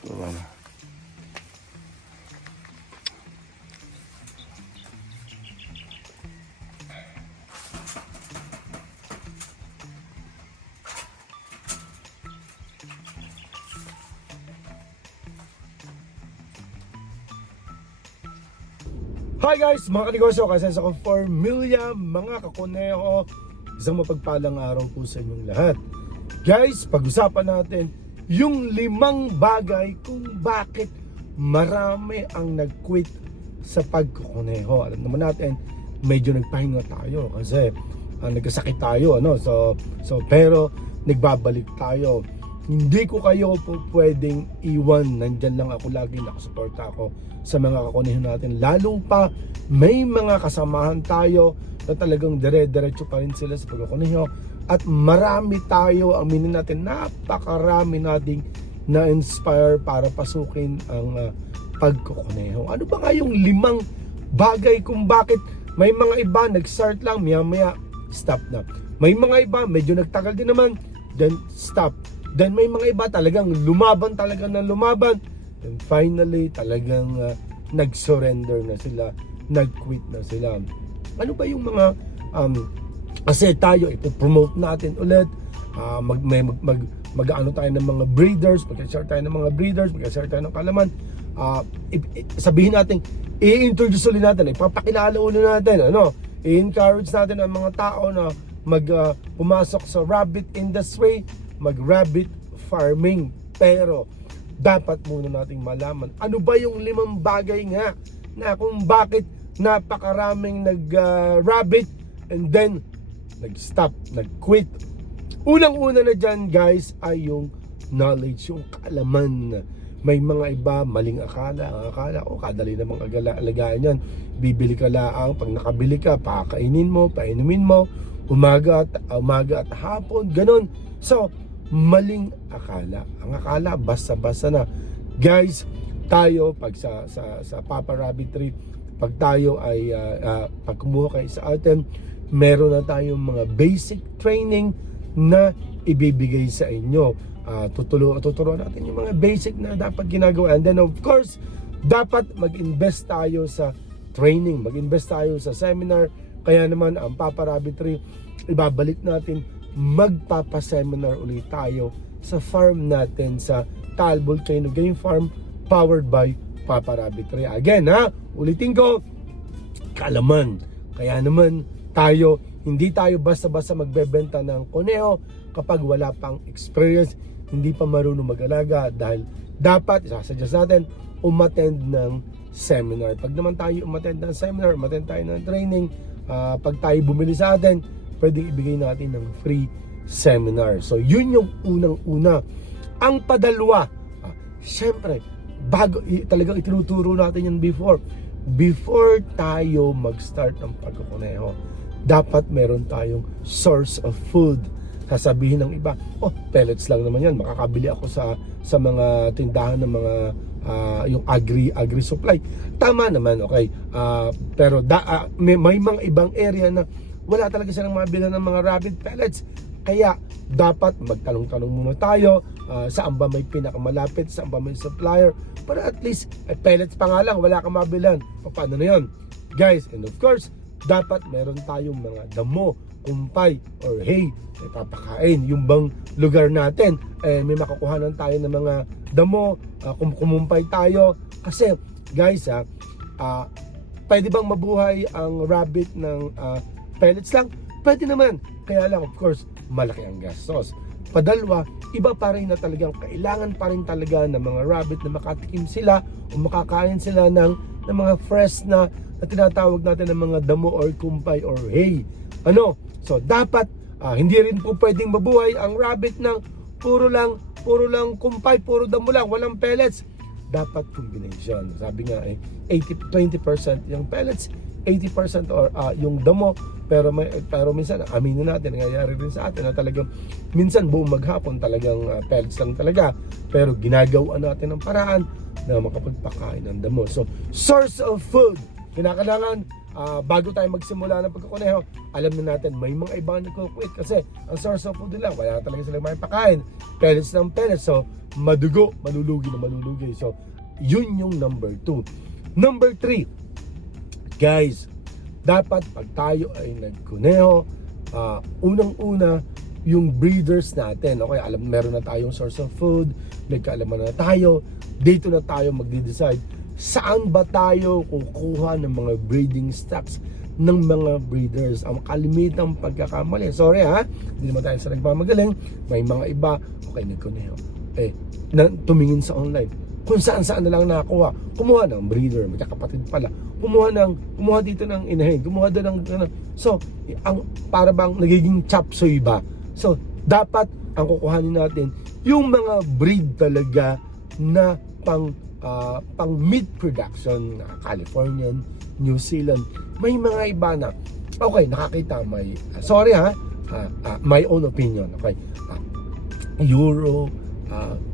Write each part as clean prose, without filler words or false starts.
So, ano. Hi guys, mga kanegosyo, kasensa ko 4 million mga kakuneho. Isang mapagpalang araw po sa inyong lahat. Guys, pag-usapan natin yung 5 bagay kung bakit marami ang nag-quit sa pagkukuneho. Alam naman natin, medyo nagpahinga tayo kasi nagkasakit tayo, ano? So pero nagbabalik tayo. Hindi ko kayo po pwedeng iwan. Nandyan lang ako lagi, nakasuporta ako sa mga kakuneho natin. Lalo pa may mga kasamahan tayo na talagang dire-diretso pa rin sila sa pagkukuneho. At marami tayo, aminin natin, napakarami nating na-inspire para pasukin ang pagkukuneho. Ano ba nga yung 5 bagay kung bakit may mga iba nag-start lang, maya-maya stop na. May mga iba medyo nagtagal din naman, then stop. Then may mga iba talagang lumaban talaga ng lumaban. And finally talagang nag-surrender na sila, nag-quit na sila. Ano ba yung mga kasi tayo ipo-promote natin ulit, mag-ano tayo ng mga breeders, mag-share tayo ng mga breeders, mag-share tayo ng kalaman. Sabihin natin, i-introduce ulit natin, ipapakilala ulit natin, ano? I-encourage natin ang mga tao na pumasok sa rabbit industry, mag-rabbit farming. Pero dapat muna nating malaman ano ba yung 5 bagay nga na kung bakit napakaraming nag-rabbit and then nag-stop, nag-quit. Unang-una na dyan guys ay yung knowledge, yung kaalaman. May mga iba maling akala. Ang akala, kadali namang alagaan yan. Bibili ka laang, pag nakabili ka, pakainin mo, painumin mo, umaga at hapon, ganun. So, maling akala. Ang akala, basta-basta na. Guys, tayo, pag sa Papa Rabbit Tree, pag tayo ay, pag kumuha kayo sa atin, meron na tayong mga basic training na ibibigay sa inyo. Tuturuan natin yung mga basic na dapat ginagawa. And then of course, dapat mag-invest tayo sa training, mag-invest tayo sa seminar. Kaya naman ang Papa Rabbit Tree, ibabalik natin, magpapa-seminar ulit tayo sa farm natin sa Taal Volcano Game Farm, powered by Papa Rabbit Tree. Again ulitin ko, kaalaman. Kaya naman tayo, hindi tayo basta-basta magbebenta ng kuneho kapag wala pang experience, hindi pa marunong mag-alaga, dahil dapat, isasuggest natin, umattend ng seminar. Pag naman tayo umattend ng seminar, umattend tayo ng training, pag tayo bumili sa atin, pwedeng ibigay natin ng free seminar. So yun yung unang-una. Ang padalwa, syempre, bago, talagang itinuturo natin yan before tayo mag-start ng pagkukuneho, dapat meron tayong source of food. Sasabihin ng iba, pellets lang naman yan, makakabili ako sa mga tindahan ng mga yung agri supply. Tama naman, okay. Pero may mga ibang area na wala talaga silang mabilhan ng mga rabbit pellets. Kaya dapat magtanong-tanong muna tayo, saan ba may pinakamalapit, saan ba may supplier, para at least pellets pa nga lang, wala kang mabilhan. Paano na yun? Guys, and of course, dapat meron tayong mga damo, kumpay, or hay na ipapakain. Yung bang lugar natin, may makukuhanan tayo ng mga damo, kumumpay tayo. Kasi guys, pwede bang mabuhay ang rabbit ng pellets lang? Pwede naman. Kaya lang, of course, malaki ang gastos. Padalwa, iba pa rin na talagang kailangan pa rin talaga ng mga rabbit na makatikim sila o makakain sila ng mga fresh na tinatawag natin ng mga damo or kumpay or hay. So dapat hindi rin po pwedeng mabuhay ang rabbit ng puro lang kumpay, puro damo lang, walang pellets. Dapat combination. Sabi nga 20% yung pellets, 80% or yung damo. Pero minsan, aminin natin, nangyayari rin sa atin na talagang minsan buong maghapon talagang pellets lang talaga. Pero ginagawa natin ng paraan na makapagpakain ng damo. So, source of food. Kinakailangan bago tayo magsimula ng pagkukuneho, alam na natin may mga ibang nagkukwit kasi ang source of food nila, wala talaga silang may pakain. Pellets ng pellets, so madugo, malulugi na malulugi. So, yun yung number 2. Number 3, guys, dapat pag tayo ay nagkuneho, unang-una, yung breeders natin, okay, alam, meron na tayong source of food, may kaalaman na tayo, dito na tayo magde-decide saan ba tayo kukuha ng mga breeding stocks ng mga breeders. Ang kalimitang pagkakamali, sorry ha, hindi naman tayo sa nagmamagaling, may mga iba, okay, nagkuneho, tumingin sa online, kung saan na lang nakakuha, kumuha ng breeder, magkakapatid pala, kumuha dito ng inahin, kumuha doon ng, so, ang para bang nagiging chop suey ba? So, dapat ang kukuhanin natin yung mga breed talaga na pang meat production, Californian, New Zealand. May mga iba na, okay, nakakita, may, sorry ha, my own opinion, okay, Euro,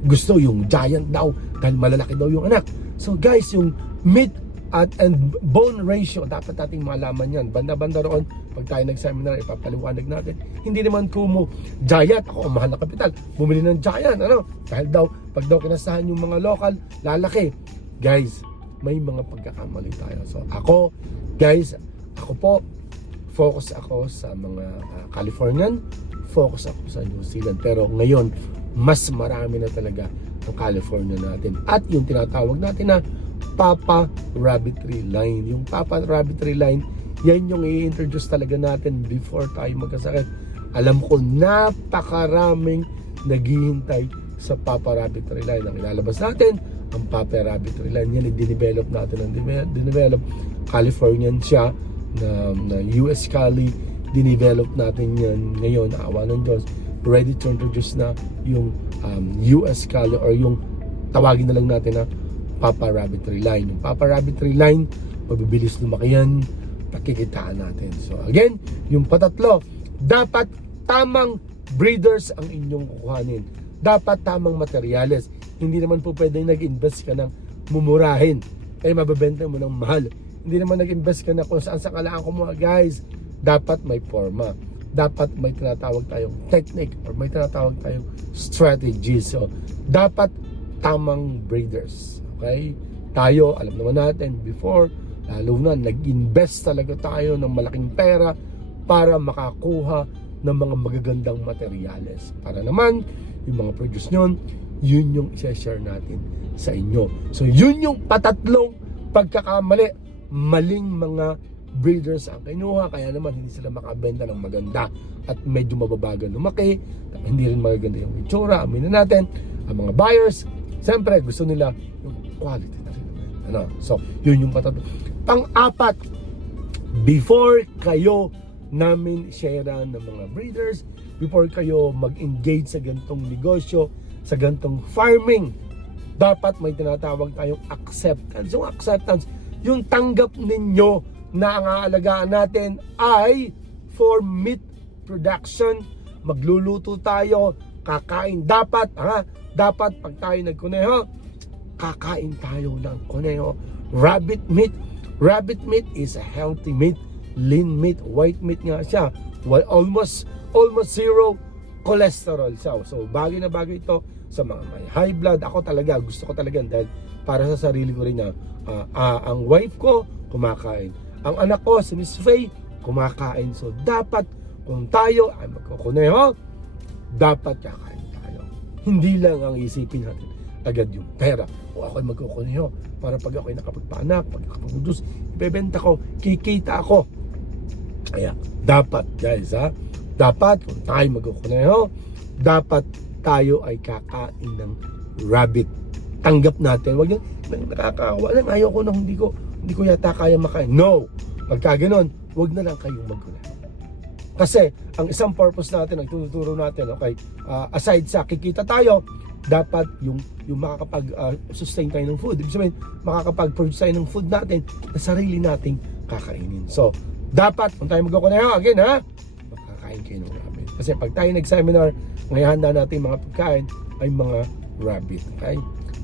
gusto yung giant daw dahil malalaki daw yung anak. So guys, yung meat and bone ratio, dapat nating malaman yan. Banda-banda roon, pag tayo nag-seminar, ipapaliwanag natin. Hindi naman kumo giant, ako ang mahal na kapital, bumili ng giant, dahil daw, pag daw kinasahan yung mga local, lalaki. Guys, may mga pagkakamali tayo. So ako, guys, ako po, focus ako sa mga Californian, focus ako sa New Zealand. Pero ngayon, mas marami na talaga ang California natin. At yung tinatawag natin na Papa Rabbitry Line. Yung Papa Rabbitry Line, yan yung i-introduce talaga natin before tayo magkasakit. Alam ko, napakaraming naghihintay sa Papa Rabbitry Line. Ang ilalabas natin, ang Papa Rabbitry Line, yan i-develop natin. Ang dinevelop, Californian siya, na US Cali, dinevelop natin yan ngayon, awa ng Diyos. Ready to introduce na yung US Cali, or yung tawagin na lang natin na Papa Rabbitry Line. Yung Papa Rabbitry Line, mabibilis lumaki yan, pakikitaan natin. So again, yung patatlo, dapat tamang breeders ang inyong kukuhanin. Dapat tamang materyales. Hindi naman po pwedeng nag-invest ka ng mumurahin, mabebenta mo ng mahal. Hindi naman nag-invest ka na kung saan sa kalaan kumuha. Guys, dapat may forma. Dapat may tinatawag tayong technique, or may tinatawag tayong strategy. So, dapat tamang breeders. Okay? Tayo, alam naman natin, before, lalo na, nag-invest talaga tayo ng malaking pera para makakuha ng mga magagandang materyales. Para naman, yung mga produce nyon, yun yung i-share natin sa inyo. So, yun yung patatlong pagkakamali. Maling mga breeders ang kinuha, kaya naman hindi sila makabenta ng maganda at medyo mababagal lumaki, hindi rin magaganda yung itsura. Aminin natin, ang mga buyers, siyempre gusto nila yung quality na rin. So, yun yung patatlo. Pang-apat, before kayo namin sharean ng mga breeders, before kayo mag-engage sa gantong negosyo, sa gantong farming, dapat may tinatawag tayong acceptance. Yung acceptance, yung tanggap ninyo na ang aalagaan natin ay for meat production. Magluluto tayo, kakain. Dapat pag tayo nagkuneho, kakain tayo ng kuneho. Rabbit meat. Rabbit meat is a healthy meat, lean meat, white meat nga siya. Almost zero cholesterol siya. So bagay na bagay ito sa mga may high blood. Ako talaga, gusto ko talaga dahil para sa sarili ko rin na ang wife ko kumakain. Ang anak ko, si Miss Faye, kumakain. So, dapat, kung tayo ay magkukuneho, dapat kakain tayo. Hindi lang ang isipin natin agad yung pera. O ako ay magkukuneho para pag ako ay nakapagpaanak, pag nakapag-produce, ibebenta ko, kikita ako. Kaya, dapat, guys, dapat, kung tayo magkukuneho, dapat tayo ay kakain ng rabbit. Tanggap natin. Huwag yung nakakawa lang, ayaw ko na hindi ko yata kaya makain. No! Pagka ganon, huwag na lang kayong magkuneho. Kasi, ang isang purpose natin, ang tuturo natin, okay, aside sa kikita tayo, dapat yung makakapag-sustain tayo ng food. Ibig sabihin, makakapag-produce tayo ng food natin na sarili nating kakainin. So, dapat, kung tayo magkukuneho, again makakain kayo ng rabbit. Kasi pag tayo nag-seminar, ngayon handa natin mga pagkain ay mga rabbit. Okay?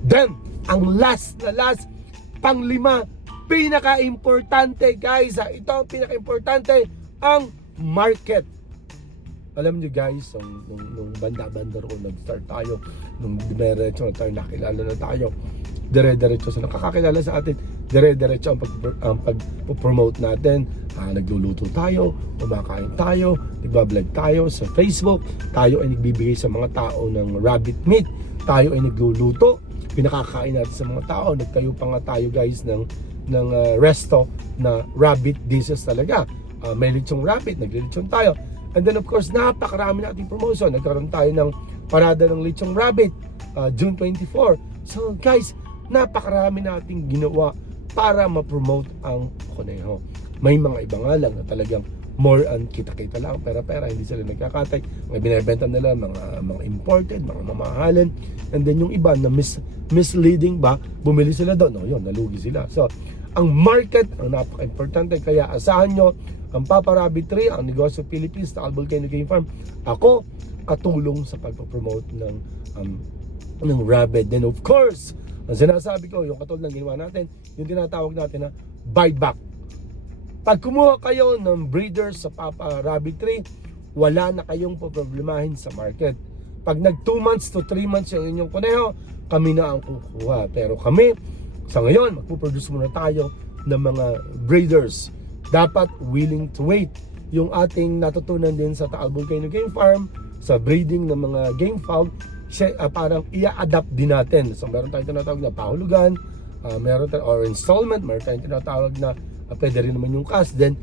Then, ang last, pang-5, pinaka-importante guys, ito ang pinaka-importante, ang market. Alam niyo guys, nung banda-banda ko nag-start tayo, nung diretso na tayo, nakilala na tayo, dire-diretso sa nakakakilala sa atin, dire-diretso ang pag-promote natin. Nagluluto tayo, kumakain tayo, nagbablog tayo sa Facebook, tayo ay nagbibigay sa mga tao ng rabbit meat, tayo ay nagluluto, pinakakain natin sa mga tao, nagtayo pa nga tayo guys ng resto na rabbit dishes talaga. May lechong rabbit, naglilechon tayo. And then of course, napakarami nating promotion. Nagkaroon tayo ng parada ng lechong rabbit, June 24. So guys, napakarami nating ginawa para ma-promote ang Conejo. May mga iba nga lang na talagang more on kita-kita lang, pera-pera, hindi sila nagkakatay. Mga binibenta nila, mga imported, mga mamahalin. And then yung iba na misleading ba, bumili sila doon. No, yun, nalugi sila. So, ang market ang napaka-importante. Kaya asahan nyo ang Papa Rabbit 3, ang Negosyo Philippines, Taal Volcano Game Farm. Ako, katulong sa pagpapromote ng rabbit. Then of course, ang sinasabi ko, yung katulad ng ginawa natin, yung tinatawag natin na buyback. Pag kumuha kayo ng breeders sa Papa Rabbit 3, wala na kayong poproblemahin sa market. Pag nag 2 months to 3 months yung inyong kuneho, kami na ang kukuha. Pero kami, sa ngayon, magpuproduce muna tayo ng mga breeders. Dapat willing to wait. Yung ating natutunan din sa Taal Volcano Game Farm, sa breeding ng mga game fowl, parang i-adapt din natin. So meron tayong tinatawag na pahulugan, meron tayong or installment, meron tayong tinatawag na pwede rin naman yung cash. Then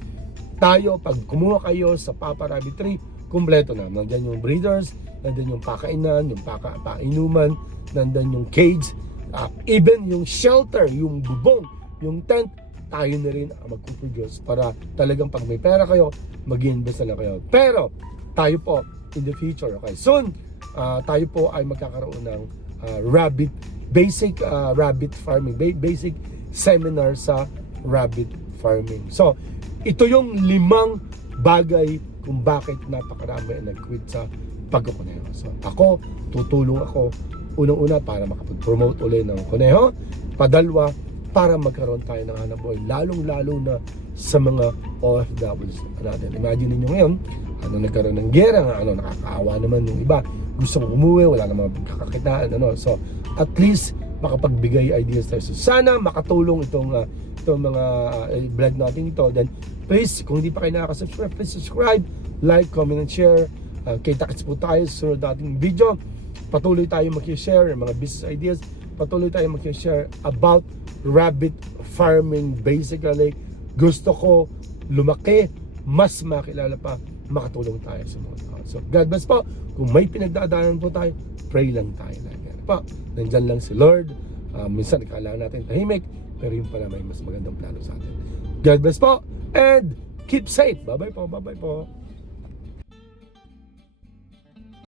tayo, pag kumuha kayo sa Papa Rabbit 3, kumpleto na. Nandiyan yung breeders, nandiyan yung pakainan, yung painuman, nandiyan yung cage, even yung shelter, yung bubong, yung tent, tayo na rin ang magpuproduce para talagang pag may pera kayo, mag-invest na lang kayo. Pero tayo po in the future, okay, soon, tayo po ay magkakaroon ng basic rabbit farming, basic seminar sa rabbit farming. So, ito yung 5 bagay kung bakit napakarami ang nag-quit sa pagkukuneho. So, ako, tutulong ako unang-una para makapag-promote ulit ng kuneho, padalwa, para magkaroon tayo ng hanap buhay, lalong-lalo na sa mga OFWs natin. Imagine niyo ngayon, nagkaroon ng gera, nakakaawa naman yung iba, gusto kong umuwi, wala namang kakakitaan, So, at least, makapagbigay ideas tayo. So, sana makatulong itong mga vlog natin ito. Then, please, kung hindi pa kayo nakaka-subscribe, please subscribe, like, comment, and share. Kita-kits po tayo sa sunod nating video. Patuloy tayo mag-share ng mga business ideas. Patuloy tayo mag-share about rabbit farming. Basically, gusto ko lumaki, mas makilala pa, makatulong tayo sa mga tao. So, God bless po. Kung may pinagdadaanan po tayo, pray lang tayo. Nandyan lang si Lord. Minsan, kailangan natin tahimik, pero yun pala may mas magandang plano sa atin. God bless po, and keep safe. Bye-bye po, bye-bye po.